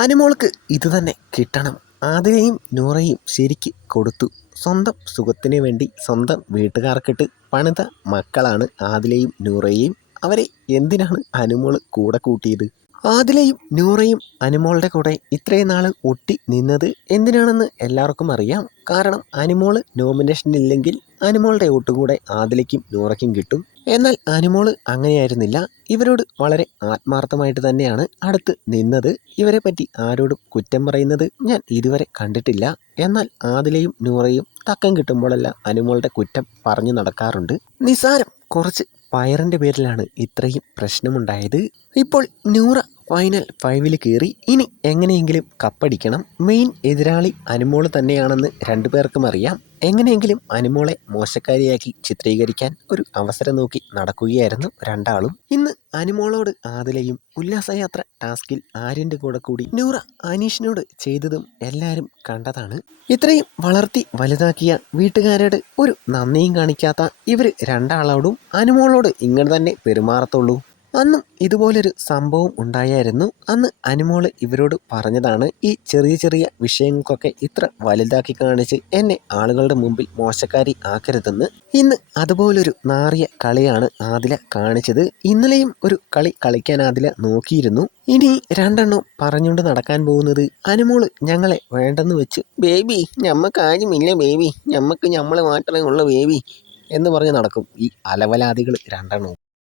അനുമോൾക്ക് ഇത് തന്നെ കിട്ടണം. ആദിലയും നൂറയും ശരിക്ക് കൊടുത്തു. സ്വന്തം സുഖത്തിന് വേണ്ടി സ്വന്തം വീട്ടുകാർക്കിട്ട് പണിത മക്കളാണ് ആദിലയും നൂറയും. അവരെ എന്തിനാണ് അനുമോൾ കൂടെ കൂട്ടിയത്? ആദിലയും നൂറയും അനുമോളുടെ കൂടെ ഇത്രയും നാൾ ഒട്ടി നിന്നത് എന്തിനാണെന്ന് എല്ലാവർക്കും അറിയാം. കാരണം അനുമോൾ നോമിനേഷനില്ലെങ്കിൽ അനുമോളുടെ വോട്ട് കൂടെ ആദിലയ്ക്കും നൂറയ്ക്കും കിട്ടും. എന്നാൽ അനുമോൾ അങ്ങനെയായിരുന്നില്ല. ഇവരോട് വളരെ ആത്മാർത്ഥമായിട്ട് തന്നെയാണ് അടുത്ത് നിന്നത്. ഇവരെ പറ്റി ആരോടും കുറ്റം പറയുന്നത് ഞാൻ ഇതുവരെ കണ്ടിട്ടില്ല. എന്നാൽ ആദിലയും നൂറയും തക്കം കിട്ടുമ്പോഴെല്ലാം അനുമോളുടെ കുറ്റം പറഞ്ഞു നടക്കാറുണ്ട്. നിസാരം കുറച്ച് പയറിൻ്റെ പേരിലാണ് ഇത്രയും പ്രശ്നമുണ്ടായത്. ഇപ്പോൾ നൂറ ഫൈനൽ 5-ൽ കയറി. ഇനി എങ്ങനെയെങ്കിലും കപ്പടിക്കണം. മെയിൻ എതിരാളി അനുമോൾ തന്നെയാണെന്ന് രണ്ടുപേർക്കും അറിയാം. എങ്ങനെയെങ്കിലും അനുമോളെ മോശക്കാരിയാക്കി ചിത്രീകരിക്കാൻ ഒരു അവസരം നോക്കി നടക്കുകയായിരുന്നു രണ്ടാളും. ഇന്ന് അനുമോളോട് ആദിലയും ഉല്ലാസയാത്ര ടാസ്കിൽ ആര്യൻ്റെ കൂടെ കൂടി നൂറ അനീഷിനോട് ചെയ്തതും എല്ലാവരും കണ്ടതാണ്. ഇത്രയും വളർത്തി വലുതാക്കിയ വീട്ടുകാരോട് ഒരു നന്ദിയും കാണിക്കാത്ത ഇവർ രണ്ടാളോടും അനുമോളോട് ഇങ്ങനെ തന്നെ പെരുമാറത്തുള്ളൂ. അന്നും ഇതുപോലൊരു സംഭവം ഉണ്ടായായിരുന്നു. അന്ന് അനുമോൾ ഇവരോട് പറഞ്ഞതാണ്, ഈ ചെറിയ ചെറിയ വിഷയങ്ങൾക്കൊക്കെ ഇത്ര വലുതാക്കി കാണിച്ച് എന്നെ ആളുകളുടെ മുമ്പിൽ മോശക്കാരി ആക്കരുതെന്ന്. ഇന്ന് അതുപോലൊരു നാറിയ കളിയാണ് ആദില കാണിച്ചത്. ഇന്നലെയും ഒരു കളി കളിക്കാൻ ആദില നോക്കിയിരുന്നു. ഇനി രണ്ടെണ്ണം പറഞ്ഞുകൊണ്ട് നടക്കാൻ പോകുന്നത് അനുമോൾ ഞങ്ങളെ വേണ്ടെന്ന് വെച്ച് ബേബി ഞമ്മക്ക് ആരുമില്ല ബേബി, ഞമ്മക്ക് ഞമ്മൾ മാത്രമേ ഉള്ളൂ ബേബി എന്ന് പറഞ്ഞ് നടക്കും ഈ അലവലാദികൾ രണ്ടെണ്ണവും.